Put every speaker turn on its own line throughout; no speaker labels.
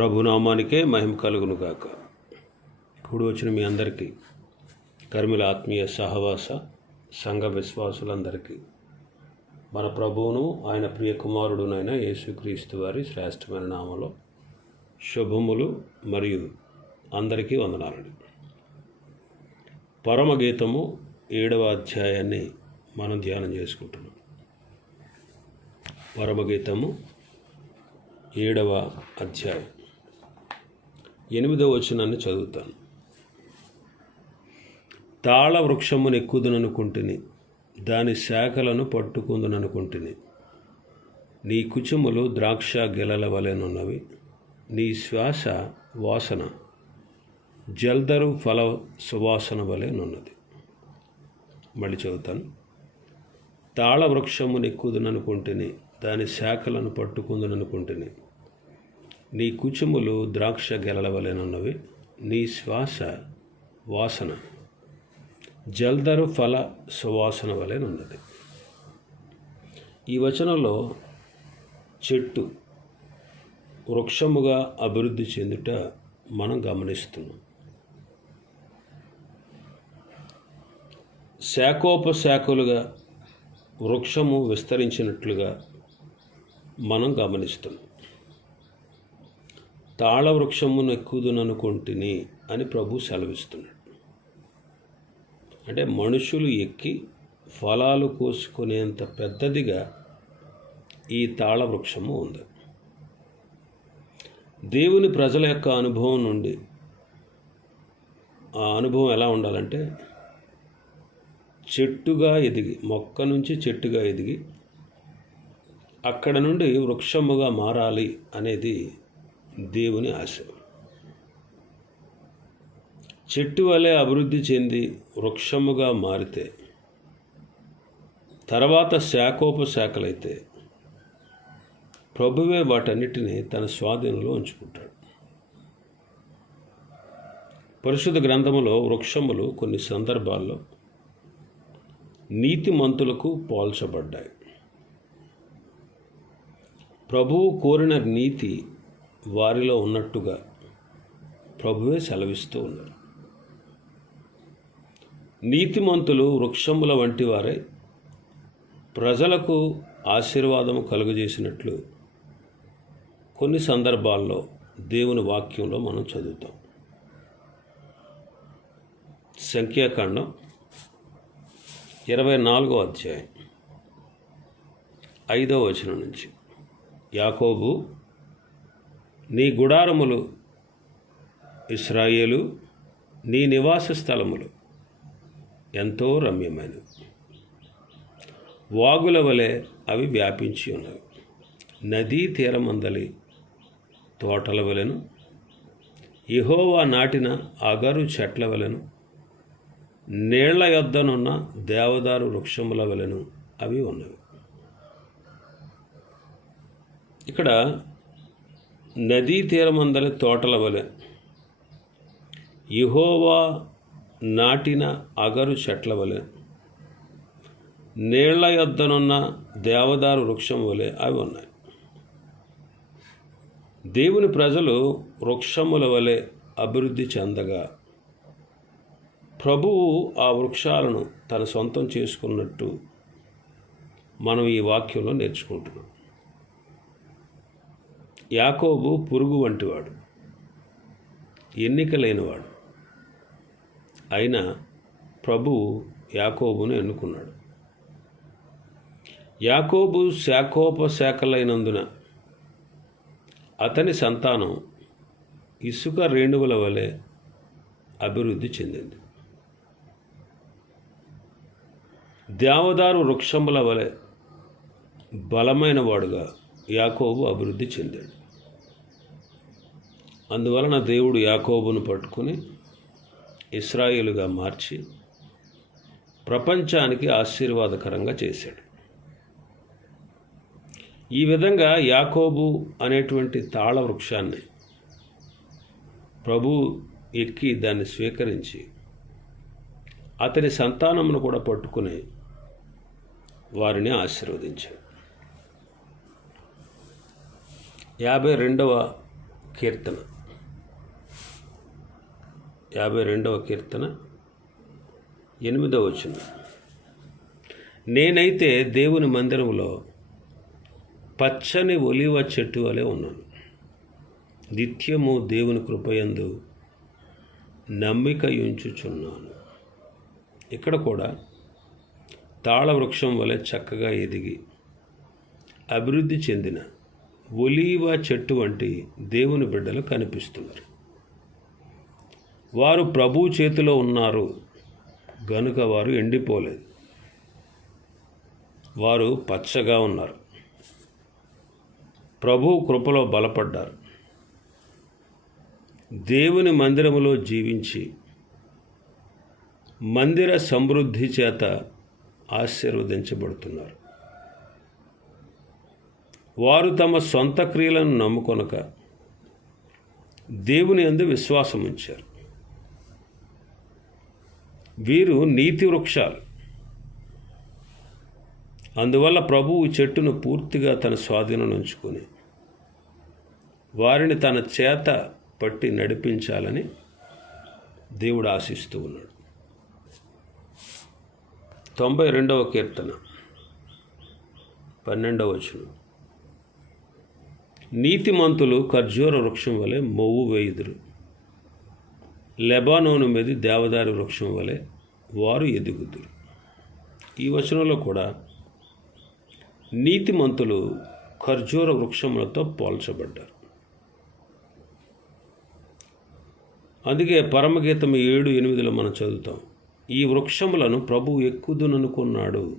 ప్రభునామానికే మహిమ కలుగును గాక ఇప్పుడు వచ్చిన మీ అందరికీ కర్మిల ఆత్మీయ సహవాస సంఘ విశ్వాసులందరికీ మన ప్రభువును ఆయన ప్రియ కుమారుడునైన యేసుక్రీస్తు వారి శ్రేష్టమైన నామలో శుభములు మరియు అందరికీ వందనాలండి. పరమగీతము ఏడవ అధ్యాయాన్ని మనం ధ్యానం చేసుకుంటున్నాం. పరమగీతము ఏడవ అధ్యాయం. ఎనిమిదో వచనాన్ని చదువుతాను. తాళ వృక్షమును ఎక్కుదుననుకుంటుని దాని శాఖలను పట్టుకుందుననుకుంటుని. నీ కుచములు ద్రాక్ష గెలల వలెనున్నవి నీ శ్వాస వాసన జల్దరు ఫల సువాసన వలెనున్నది మళ్ళీ చదువుతాను. తాళ వృక్షమును ఎక్కుదుననుకుంటుని దాని శాఖలను పట్టుకుందుననుకుంటుని. నీ కుచుములు ద్రాక్ష గెలల వలెనున్నవి నీ శ్వాస వాసన జల్దరు ఫల సువాసన వలెనున్నది ఈ వచనంలో చెట్టు వృక్షముగా అభివృద్ధి చెందుట మనం గమనిస్తున్నాం. శాఖోపశాఖలుగా వృక్షము విస్తరించినట్లుగా మనం గమనిస్తున్నాం. తాళవృక్షమును ఎక్కుదుననుకుంటుని అని ప్రభు సెలవిస్తున్నాడు. అంటే మనుషులు ఎక్కి ఫలాలు కోసుకునేంత పెద్దదిగా ఈ తాళవృక్షము ఉంది. దేవుని ప్రజల యొక్క అనుభవం నుండి ఆ అనుభవం ఎలా ఉండాలంటే చెట్టుగా ఎదిగి మొక్క నుంచి చెట్టుగా ఎదిగి అక్కడ నుండి వృక్షముగా మారాలి అనేది దేవుని ఆశ. చెట్టు వలె అభివృద్ధి చెంది వృక్షముగా మారితే తర్వాత శాఖోపశాఖలైతే ప్రభువే వాటన్నిటిని తన స్వాధీనంలో ఉంచుకుంటాడు. పరిశుద్ధ గ్రంథములో వృక్షములు కొన్ని సందర్భాల్లో నీతిమంతులకు పోల్చబడ్డాయి. ప్రభువు కోరిన నీతి వారిలో ఉన్నట్టుగా ప్రభువే సెలవిస్తూ ఉన్నారు. నీతిమంతులు వృక్షముల వంటి వారే ప్రజలకు ఆశీర్వాదము కలుగజేసినట్లు కొన్ని సందర్భాల్లో దేవుని వాక్యంలో మనం చదువుతాం. సంఖ్యాకాండం ఇరవై నాలుగో అధ్యాయం ఐదో వచనం నుంచి. యాకోబు నీ గుడారములు ఇస్రాయేలు నీ నివాస స్థలములు ఎంతో రమ్యమైనవి. వాగుల వలె అవి వ్యాపించి ఉన్నవి. నదీ తీరమందలి తోటల వలెను ఇహోవా నాటిన అగరు చెట్ల వలెను నీళ్ళ యొద్దనున్న దేవదారు వృక్షముల వలెను అవి ఉన్నవి. ఇక్కడ నదీ తీరమందలి తోటల వలె ఇహోవా నాటిన అగరు చెట్ల వలె నీళ్ళ యొద్దనున్న దేవదారు వృక్షం వలె అవి ఉన్నాయి. దేవుని ప్రజలు వృక్షముల వలె అభివృద్ధి చెందగా ప్రభువు ఆ వృక్షాలను తన సొంతం చేసుకున్నట్టు మనం ఈ వాక్యంలో నేర్చుకుంటున్నాం. యాకోబు పురుగు వంటివాడు. ఎన్నికలేనివాడు అయినా ప్రభువు యాకోబును ఎన్నుకున్నాడు. యాకోబు శాఖోపశాఖలైనందున అతని సంతానం ఇసుక రేణువుల వలె అభివృద్ధి చెందింది. దేవదారు వృక్షముల వలె బలమైన వాడుగా యాకోబు అభివృద్ధి చెందాడు. అందువలన దేవుడు యాకోబును పట్టుకుని ఇస్రాయేలుగా మార్చి ప్రపంచానికి ఆశీర్వాదకరంగా చేశాడు. ఈ విధంగా యాకోబు అనేటువంటి తాళ వృక్షాన్ని ప్రభు ఎక్కి దాన్ని స్వీకరించి అతని సంతానమును కూడా పట్టుకుని వారిని ఆశీర్వదించాడు. యాభై రెండవ కీర్తన. యాభై రెండవ కీర్తన ఎనిమిదవ వచనం. నేనైతే దేవుని మందిరంలో పచ్చని ఒలివ చెట్టు వలె ఉన్నాను. నిత్యము దేవుని కృపయందు నమ్మిక ఉంచుచున్నాను ఇక్కడ కూడా తాళవృక్షం వలె చక్కగా ఎదిగి అభివృద్ధి చెందిన ఒలీవ చెట్టు వంటి దేవుని బిడ్డలు కనిపిస్తున్నారు. వారు ప్రభు చేతిలో ఉన్నారు. గనుక వారు ఎండిపోలేదు. వారు పచ్చగా ఉన్నారు. ప్రభు కృపలో బలపడ్డారు. దేవుని మందిరములో జీవించి మందిర సమృద్ధి చేత ఆశీర్వదించబడుతున్నారు. వారు తమ సొంత క్రియలను నమ్ముకొనక దేవుని అందు విశ్వాసం ఉంచారు వీరు నీతి వృక్షాలు. అందువల్ల ప్రభువు చెట్టును పూర్తిగా తన స్వాధీనం ఉంచుకొని వారిని తన చేత పట్టి నడిపించాలని దేవుడు ఆశిస్తూ ఉన్నాడు. తొంభై రెండవ కీర్తన పన్నెండవ వచనం. నీతిమంతులు ఖర్జూర వృక్షం వలె మొవ్వు వేయుదురు. లెబానోను మీద దేవదారి వృక్షం వలె వారు ఎదుగుదురు. ఈ వచనంలో కూడా నీతిమంతులు ఖర్జూర వృక్షములతో పోల్చబడ్డారు. అందుకే పరమగీతం ఏడు ఎనిమిదిలో మనం చదువుతాం ఈ వృక్షములను ప్రభు ఎక్కుదుననుకున్నాడు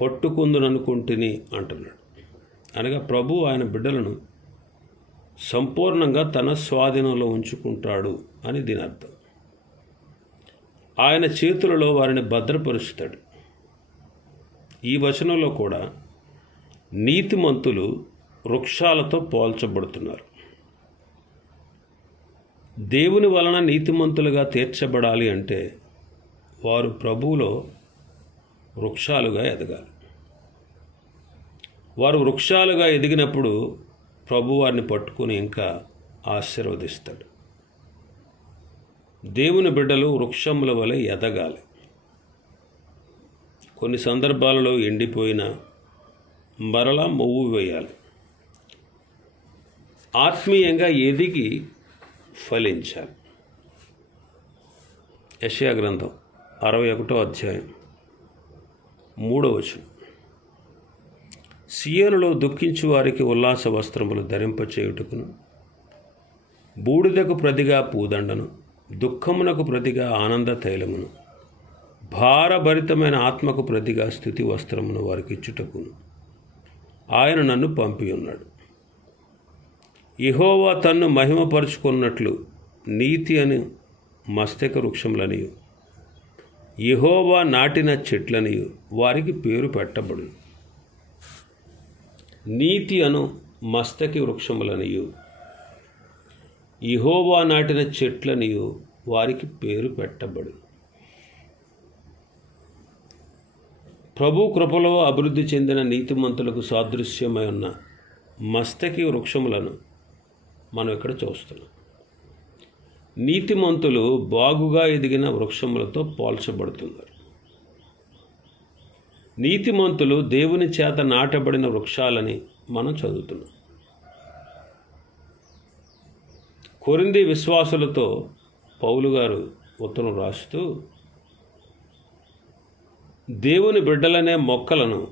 పట్టుకుందుననుకుంటుని అంటున్నాడు. అనగా ప్రభు ఆయన బిడ్డలను సంపూర్ణంగా తన స్వాధీనంలో ఉంచుకుంటాడు అని దీని అర్థం. ఆయన చేతులలో వారిని భద్రపరుస్తాడు. ఈ వచనంలో కూడా నీతిమంతులు వృక్షాలతో పోల్చబడుతున్నారు. దేవుని వలన నీతిమంతులుగా తీర్చబడాలి అంటే వారు ప్రభువులో వృక్షాలుగా ఎదగాలి. వారు వృక్షాలుగా ఎదిగినప్పుడు ప్రభువారిని పట్టుకుని ఇంకా ఆశీర్వదిస్తాడు. దేవుని బిడ్డలు వృక్షముల వలె ఎదగాలి. కొన్ని సందర్భాలలో ఎండిపోయిన మరలా మొవ్వు వేయాలి. ఆత్మీయంగా ఎదిగి ఫలించాలి. యశయా గ్రంథం అరవై ఒకటో అధ్యాయం మూడో వచనం. సీయనులో దుఃఖించు వారికి ఉల్లాస వస్త్రములు ధరింపచేయుటకును. బూడిదకు ప్రతిగా పూదండను. దుఃఖమునకు ప్రతిగా ఆనంద తైలమును. భారభరితమైన ఆత్మకు ప్రతిగా స్థుతి వస్త్రమును వారికి ఇచ్చుటకును ఆయన నన్ను పంపి ఉన్నాడు ఇహోవా తన్ను మహిమపరుచుకున్నట్లు నీతి అని మస్తక వృక్షములనియు. ఇహోవా నాటిన చెట్లనియు వారికి పేరు పెట్టబడును. నీతి అను మస్తకి వృక్షములనియు. ఇహోవా నాటిన చెట్లనియు వారికి పేరు పెట్టబడు. ప్రభు కృపలో అభివృద్ధి చెందిన నీతిమంతులకు సాదృశ్యమై ఉన్న మస్తకి వృక్షములను మనం ఇక్కడ చూస్తున్నాం. నీతిమంతులు బాగుగా ఎదిగిన వృక్షములతో పోల్చబడుతున్నారు. నీతిమంతులు దేవుని చేత నాటబడిన వృక్షాలని మనం చదువుతున్నాం. కొరింది విశ్వాసులతో పౌలు గారు ఉత్తరం రాస్తూ దేవుని బిడ్డలనే మొక్కలను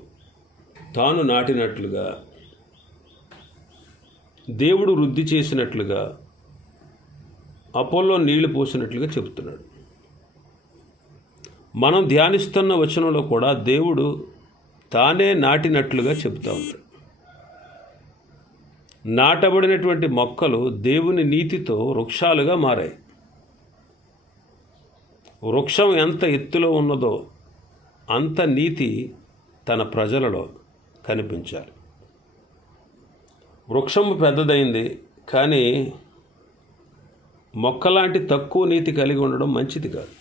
తాను నాటినట్లుగా దేవుడు వృద్ధి చేసినట్లుగా అపోలో నీళ్ళు పోసినట్లుగా చెబుతున్నాడు. మనం ధ్యానిస్తున్న వచనంలో కూడా దేవుడు తానే నాటినట్లుగా చెబుతా ఉన్నాడు నాటబడినటువంటి మొక్కలు దేవుని నీతితో వృక్షాలుగా మారాయి. వృక్షం ఎంత ఎత్తులో ఉన్నదో అంత నీతి తన ప్రజలలో కనిపించాలి. వృక్షం పెద్దదైంది కానీ మొక్కలాంటి తక్కువ నీతి కలిగి ఉండడం మంచిది కాదు.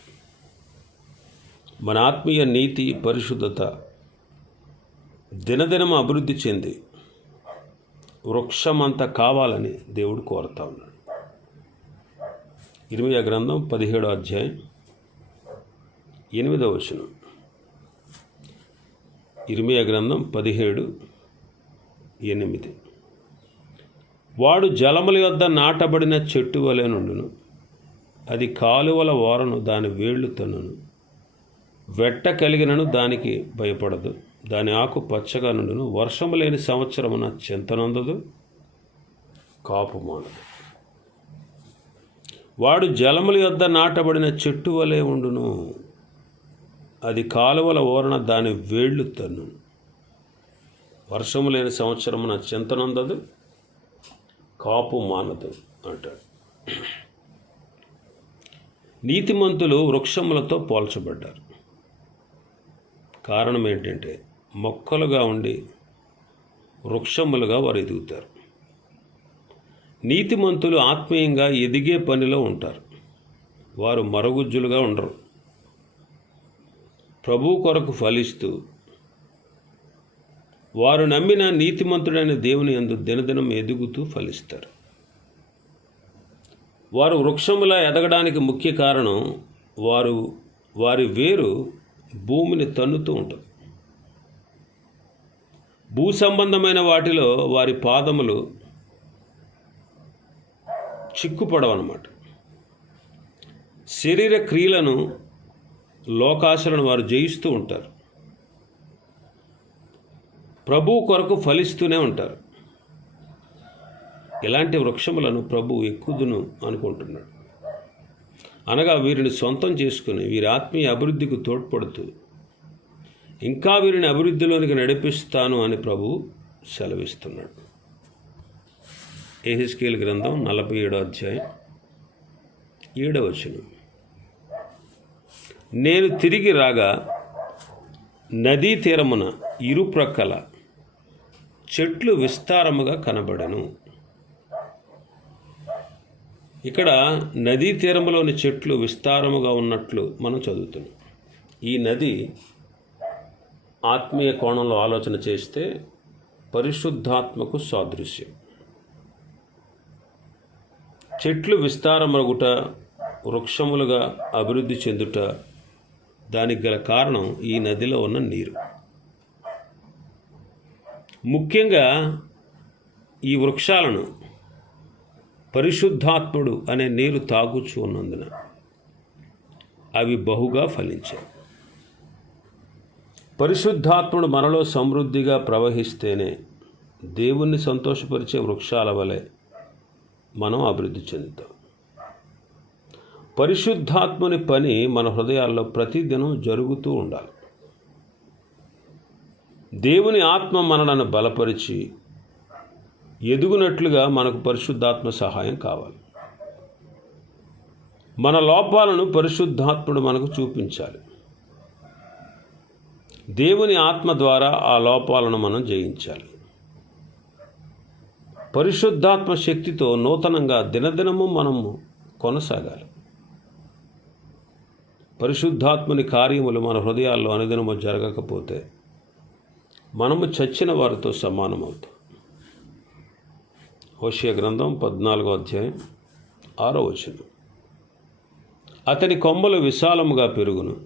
మన ఆత్మీయ నీతి పరిశుద్ధత దినదినం అభివృద్ధి చెంది వృక్షమంత కావాలని దేవుడు కోరుతా ఉన్నాడు. ఇరవై గ్రంథం పదిహేడో అధ్యాయం ఎనిమిదవ వచనం. ఇరిమియా గ్రంథం పదిహేడు ఎనిమిది. వాడు జలముల యొద్ద నాటబడిన చెట్టు వలె నుండును అది కాలువల ఓరను దాని వేళ్ళు తనును. వెట్ట కలిగినను దానికి భయపడదు. దాని ఆకు పచ్చగా నుండును. వర్షము లేని సంవత్సరమున చింతనందదు కాపు మానదు. వాడు జలముల యొద్ద నాటబడిన చెట్టు వలె ఉండును. అది కాలువల ఓరణ దాని వేళ్ళు తన్ను. వర్షము లేని సంవత్సరమున చింతనందదు కాపు మానదు అంటాడు. నీతిమంతులు వృక్షములతో పోల్చబడ్డారు. కారణం ఏంటంటే మొక్కలుగా ఉండి వృక్షములుగా వారు ఎదుగుతారు. నీతిమంతులు ఆత్మీయంగా ఎదిగే పనిలో ఉంటారు. వారు మరుగుజ్జులుగా ఉండరు. ప్రభు కొరకు ఫలిస్తూ వారు నమ్మిన నీతిమంతుడైన దేవుని యందు దినదినం ఎదుగుతూ ఫలిస్తారు. వారు వృక్షములా ఎదగడానికి ముఖ్య కారణం వారు వారి వేరు భూమిని తన్నుతూ ఉంటుంది భూ సంబంధమైన వాటిలో వారి పాదములు చిక్కుపడవన్నమాట. శరీర క్రియలను లోకాశలను వారు జయిస్తూ ఉంటారు. ప్రభువు కొరకు ఫలిస్తూనే ఉంటారు. ఇలాంటి వృక్షములను ప్రభు ఎక్కుదును అనుకుంటున్నాడు. అనగా వీరిని సొంతం చేసుకుని వీరి ఆత్మీయ అభివృద్ధికి తోడ్పడుతూ ఇంకా వీరిని అభివృద్ధిలోనికి నడిపిస్తాను అని ప్రభు సెలవిస్తున్నాడు. ఏహిస్కేల్ గ్రంథం నలభై ఏడో అధ్యాయం ఏడవ వచనం. నేను తిరిగి రాగా నదీ తీరమున ఇరుప్రక్కల చెట్లు విస్తారముగా కనబడను. ఇక్కడ నదీ తీరములోని చెట్లు విస్తారముగా ఉన్నట్లు మనం చదువుతున్నాం. ఈ నది ఆత్మీయ కోణంలో ఆలోచన చేస్తే పరిశుద్ధాత్మకు సాదృశ్యం. చెట్లు విస్తారమగుట వృక్షములుగా అభివృద్ధి చెందుట దానికి గల కారణం ఈ నదిలో ఉన్న నీరు. ముఖ్యంగా ఈ వృక్షాలను పరిశుద్ధాత్ముడు అనే నీరు తాగుచు ఉన్నందున అవి బహుగా ఫలించాయి. పరిశుద్ధాత్ముడు మనలో సమృద్ధిగా ప్రవహిస్తేనే దేవుణ్ణి సంతోషపరిచే వృక్షాల వలె మనం అభివృద్ధి చెందుతాం. పరిశుద్ధాత్ముని పని మన హృదయాల్లో ప్రతిదినం జరుగుతూ ఉండాలి. దేవుని ఆత్మ మనలను బలపరిచి ఎదుగునట్లుగా మనకు పరిశుద్ధాత్మ సహాయం కావాలి. మన లోపాలను పరిశుద్ధాత్ముడు మనకు చూపించాలి. దేవుని ఆత్మ ద్వారా ఆ లోపాలను మనం జయించాలి. పరిశుద్ధాత్మ శక్తితో నూతనంగా దినదినము మనము కొనసాగాలి. పరిశుద్ధాత్మని కార్యములు మన హృదయాల్లో అనుదినము జరగకపోతే మనము చచ్చిన వారితో సమానమవుతాం. హోషియ గ్రంథం పద్నాలుగో అధ్యాయం ఆరో వచనం. అతని కొమ్మలు విశాలముగా పెరుగును.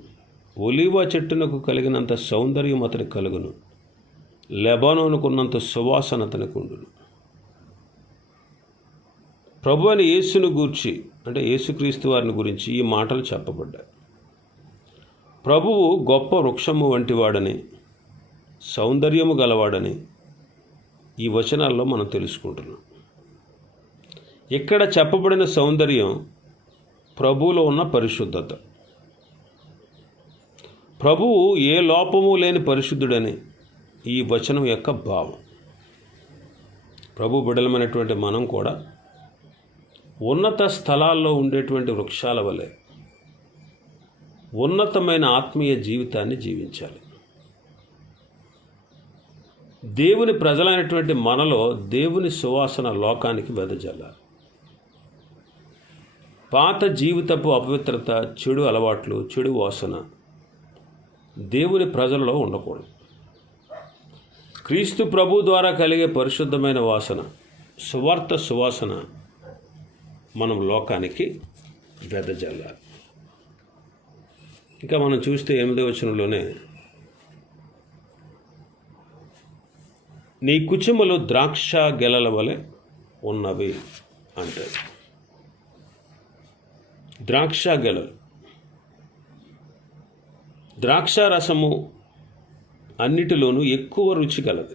ఒలివ చెట్టునకు కలిగినంత సౌందర్యం అతని కలుగును. లెబానోనుకున్నంత సువాసన అతనికి ఉండును. ప్రభు అని యేసును గూర్చి అంటే యేసుక్రీస్తు వారిని గురించి ఈ మాటలు చెప్పబడ్డాయి. ప్రభువు గొప్ప వృక్షము వంటివాడని సౌందర్యము గలవాడని ఈ వచనాల్లో మనం తెలుసుకుంటున్నాం. ఇక్కడ చెప్పబడిన సౌందర్యం ప్రభువులో ఉన్న పరిశుద్ధత. ప్రభువు ఏ లోపము లేని పరిశుద్ధుడని ఈ వచనం యొక్క భావం. ప్రభు బిడలమైనటువంటి మనం కూడా ఉన్నత స్థలాల్లో ఉండేటువంటి వృక్షాల వలె ఉన్నతమైన ఆత్మీయ జీవితాన్ని జీవించాలి. దేవుని ప్రజలైనటువంటి మనలో దేవుని సువాసన లోకానికి వెదజల్లాలి. పాత జీవితపు అపవిత్రత చెడు అలవాట్లు చెడు వాసన దేవుని ప్రజలలో ఉండకూడదు. క్రీస్తు ప్రభు ద్వారా కలిగే పరిశుద్ధమైన వాసన సువార్త సువాసన మనం లోకానికి వెదజల్లాలి. ఇంకా మనం చూస్తే ఎనిమిదో వచనంలోనే నీ కుచుమలు ద్రాక్ష గెలల వలె ఉన్నవి అంటారు. ద్రాక్ష గెలలు ద్రాక్ష రసము అన్నిటిలోనూ ఎక్కువ రుచి గలది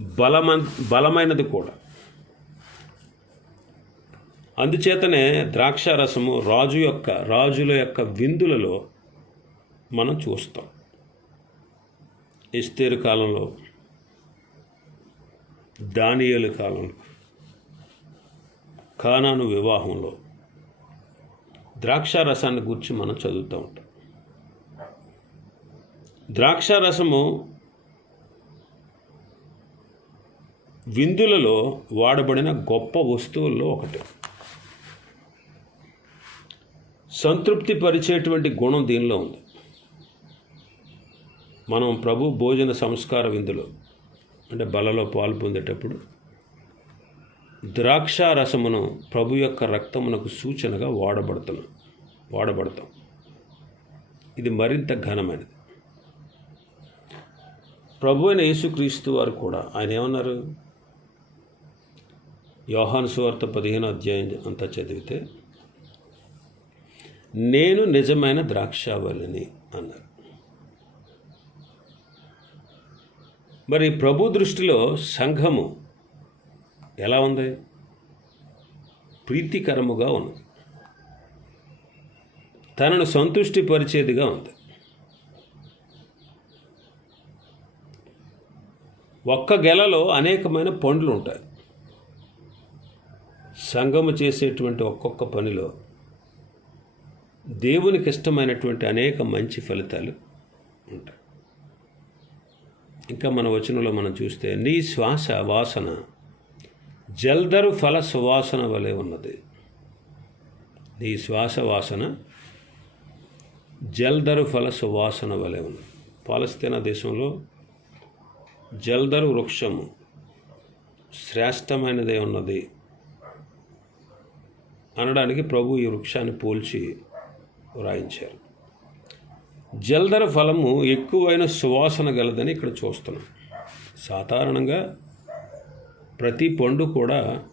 బలమ బలమైనది కూడా. అందుచేతనే ద్రాక్ష రసము రాజు యొక్క రాజుల యొక్క విందులలో మనం చూస్తాం. ఎస్తేరు కాలంలో దానియలు కాలంలో. కానాను వివాహంలో ద్రాక్ష రసాన్ని గురించి మనం చదువుతూ ఉంటాం. ద్రాక్ష రసము విందులలో వాడబడిన గొప్ప వస్తువుల్లో ఒకటి. సంతృప్తి పరిచేటువంటి గుణం దీనిలో ఉంది. మనం ప్రభు భోజన సంస్కార విందులో అంటే బలలో పాలు పొందేటప్పుడు ద్రాక్ష రసమును ప్రభు యొక్క రక్తమునకు సూచనగా వాడబడుతున్నాం వాడబడతాం. ఇది మరింత ఘనమైనది. ప్రభు అయిన యేసుక్రీస్తు వారు కూడా ఆయన ఏమన్నారు? యోహాను సువార్త పదిహేను అధ్యాయం అంతా చదివితే నేను నిజమైన ద్రాక్షావళిని అన్నారు. మరి ప్రభు దృష్టిలో సంఘము ఎలా ఉంది? ప్రీతికరముగా ఉంది. తనను సంతృష్టిపరిచేదిగా ఉంది. ఒక్క గెలలో అనేకమైన పండ్లు ఉంటాయి. సంఘము చేసేటువంటి ఒక్కొక్క పనిలో దేవునికి ఇష్టమైనటువంటి అనేక మంచి ఫలితాలు ఉంటాయి. ఇంకా మన వచనంలో మనం చూస్తే నీ శ్వాస వాసన జల్దరు ఫల సువాసన వలె ఉన్నది. నీ శ్వాస వాసన జల్దరు ఫల సువాసన వలె ఉన్నది. పాలస్తీనా దేశంలో జల్దరు వృక్షము శ్రేష్టమైనదే ఉన్నది అనడానికి ప్రభు ఈ వృక్షాన్ని పోల్చి వ్రాయించారు. జల్దర ఫలము ఎక్కువైన సువాసన గలదని ఇక్కడ చూస్తున్నాం. సాధారణంగా ప్రతి పండు కూడా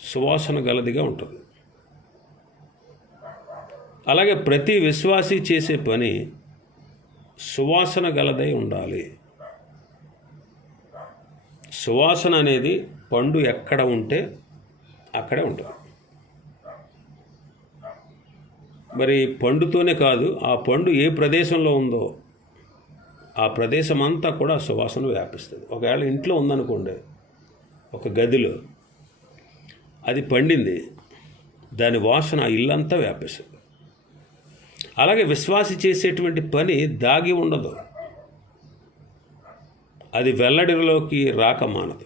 సువాసన గలదిగా ఉంటుంది. అలాగే ప్రతి విశ్వాసి చేసే పని సువాసన గలదై ఉండాలి. సువాసన అనేది పండు ఎక్కడ ఉంటే అక్కడే ఉంటుంది. మరి పండుతోనే కాదు ఆ పండు ఏ ప్రదేశంలో ఉందో ఆ ప్రదేశం అంతా కూడా సువాసన వ్యాపిస్తుంది. ఒకవేళ ఇంట్లో ఉందనుకోండి ఒక గదిలో అది పండింది దాని వాసన ఇల్లంతా వ్యాపిస్తుంది. అలాగే విశ్వాసి చేసేటువంటి పని దాగి ఉండదు. అది వెల్లడిలోకి రాక మానదు.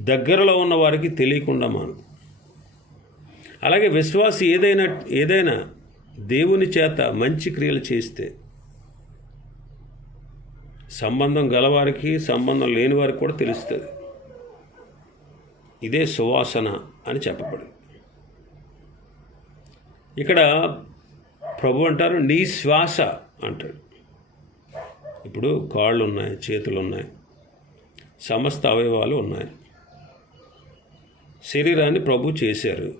దగ్గరలో ఉన్న వారికి తెలియకుండా మానదు. అలాగే విశ్వాసి ఏదైనా ఏదైనా దేవుని చేత మంచి క్రియలు చేస్తే సంబంధం గలవారికి సంబంధం లేని వారికి కూడా తెలుస్తుంది. ఇదే సువాసన అని చెప్పబడింది. ఇక్కడ ప్రభు అంటారు నీ శ్వాస అంటాడు. ఇప్పుడు కాళ్ళు ఉన్నాయి చేతులు ఉన్నాయి సమస్త అవయవాలు ఉన్నాయి. శరీరాన్ని ప్రభు చేశారు.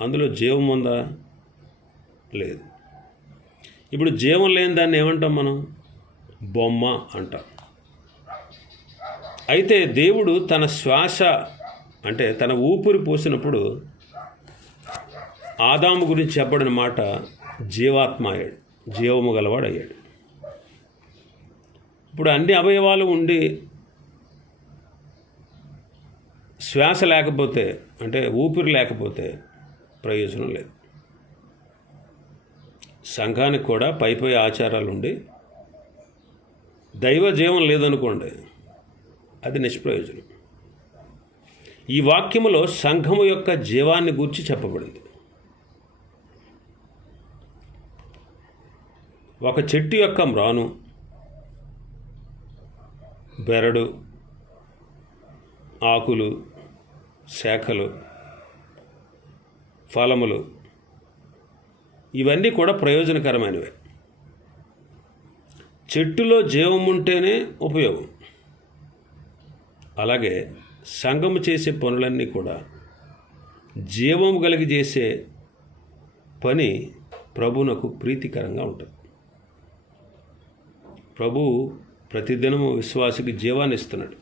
అందులో జీవం ఉందా? లేదు. ఇప్పుడు జీవం లేని దాన్ని ఏమంటాం మనం? బొమ్మ అంటాం. అయితే దేవుడు తన శ్వాస అంటే తన ఊపిరి పోసినప్పుడు ఆదాము గురించి చెప్పబడిన మాట జీవాత్మ అయ్యాడు జీవము గలవాడు అయ్యాడు. ఇప్పుడు అన్ని అవయవాలు ఉండి శ్వాస లేకపోతే అంటే ఊపిరి లేకపోతే ప్రయోజనం లేదు. సంఘానికి కూడా పై పై ఆచారాలు ఉండి దైవ జీవం లేదనుకోండి అది నిష్ప్రయోజనం. ఈ వాక్యములో సంఘము యొక్క జీవాన్ని గూర్చి చెప్పబడింది. ఒక చెట్టు యొక్క మ్రాను బెరడు ఆకులు శాఖలు ఫలములు ఇవన్నీ కూడా ప్రయోజనకరమైనవే. చెట్టులో జీవం ఉంటేనే ఉపయోగం. అలాగే సంఘము చేసే పనులన్నీ కూడా జీవం కలిగి చేసే పని ప్రభునకు ప్రీతికరంగా ఉంటుంది. ప్రభు ప్రతిదినము విశ్వాసికి జీవాన్ని ఇస్తున్నాడు.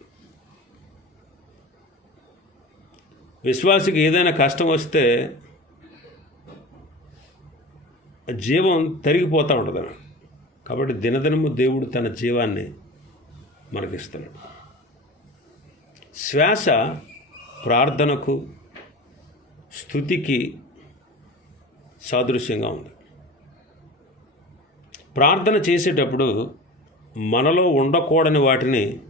విశ్వాసికి ఏదైనా కష్టం వస్తే జీవం తరిగిపోతూ ఉంటుంది. కాబట్టి దినదినము దేవుడు తన జీవాన్ని మనకిస్తున్నాడు. శ్వాస ప్రార్థనకు స్థుతికి సాదృశ్యంగా ఉంది. ప్రార్థన చేసేటప్పుడు మనలో ఉండకూడని వాటిని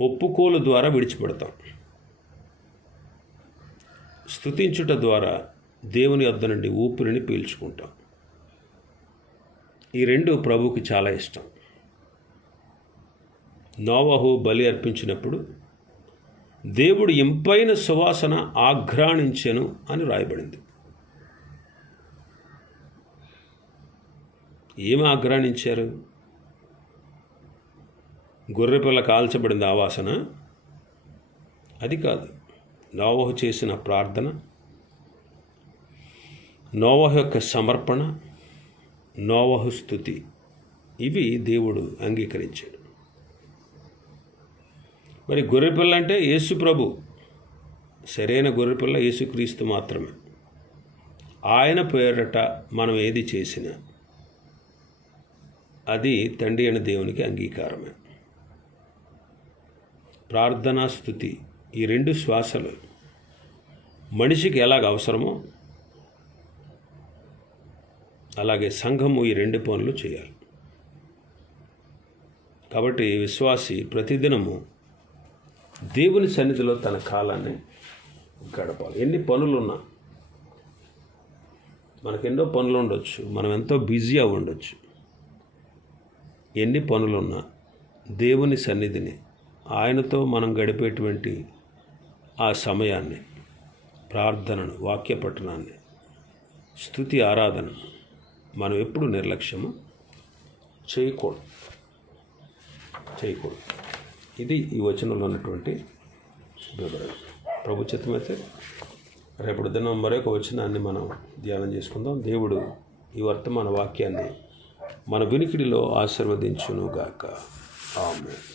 ఒప్పుకోలు ద్వారా విడిచిపెడతాం. స్థుతించుట ద్వారా దేవుని వద్ద నుండి ఊపిరిని పీల్చుకుంటాం. ఈ రెండు ప్రభువుకి చాలా ఇష్టం. నోవహు బలి అర్పించినప్పుడు దేవుడు ఇంపైన సువాసన ఆఘ్రాణించెను అని రాయబడింది. ఏమి ఆఘ్రాణించారు? గొర్రెపిల్ల కాల్చబడింది ఆ వాసన అది కాదు. నోవహు చేసిన ప్రార్థన నోవహు యొక్క సమర్పణ నోవహు స్థుతి. ఇవి దేవుడు అంగీకరించాడు. మరి గొర్రెపిల్ల అంటే యేసు ప్రభు. సరైన గొర్రెపిల్ల యేసుక్రీస్తు మాత్రమే. ఆయన పేరట మనం ఏది చేసినా అది తండ్రి అయిన దేవునికి అంగీకారమే. ప్రార్థనా స్థుతి. ఈ రెండు శ్వాసలు మనిషికి ఎలాగ అవసరమో అలాగే సంఘము ఈ రెండు పనులు చేయాలి. కాబట్టి విశ్వాసి ప్రతిదినము దేవుని సన్నిధిలో తన కాలాన్ని గడపాలి. ఎన్ని పనులున్నా మనకెన్నో పనులు ఉండొచ్చు మనం ఎంతో బిజీ అవి ఉండొచ్చు. ఎన్ని పనులున్నా దేవుని సన్నిధిని ఆయనతో మనం గడిపేటువంటి ఆ సమయాన్ని ప్రార్థనను వాక్య పఠనాన్ని స్థుతి ఆరాధన మనం ఎప్పుడు నిర్లక్ష్యము? చేయకూడదు. చేయకూడదు. ఇది ఈ వచనంలో ఉన్నటువంటి వివరణ ప్రభు చిత్తమైతే రేపటి దినం మరొక వచనాన్ని మనం ధ్యానం చేసుకుందాం. దేవుడు ఈ వర్తమాన వాక్యాన్ని మన వినికిడిలో ఆశీర్వదించునుగాక. ఆమె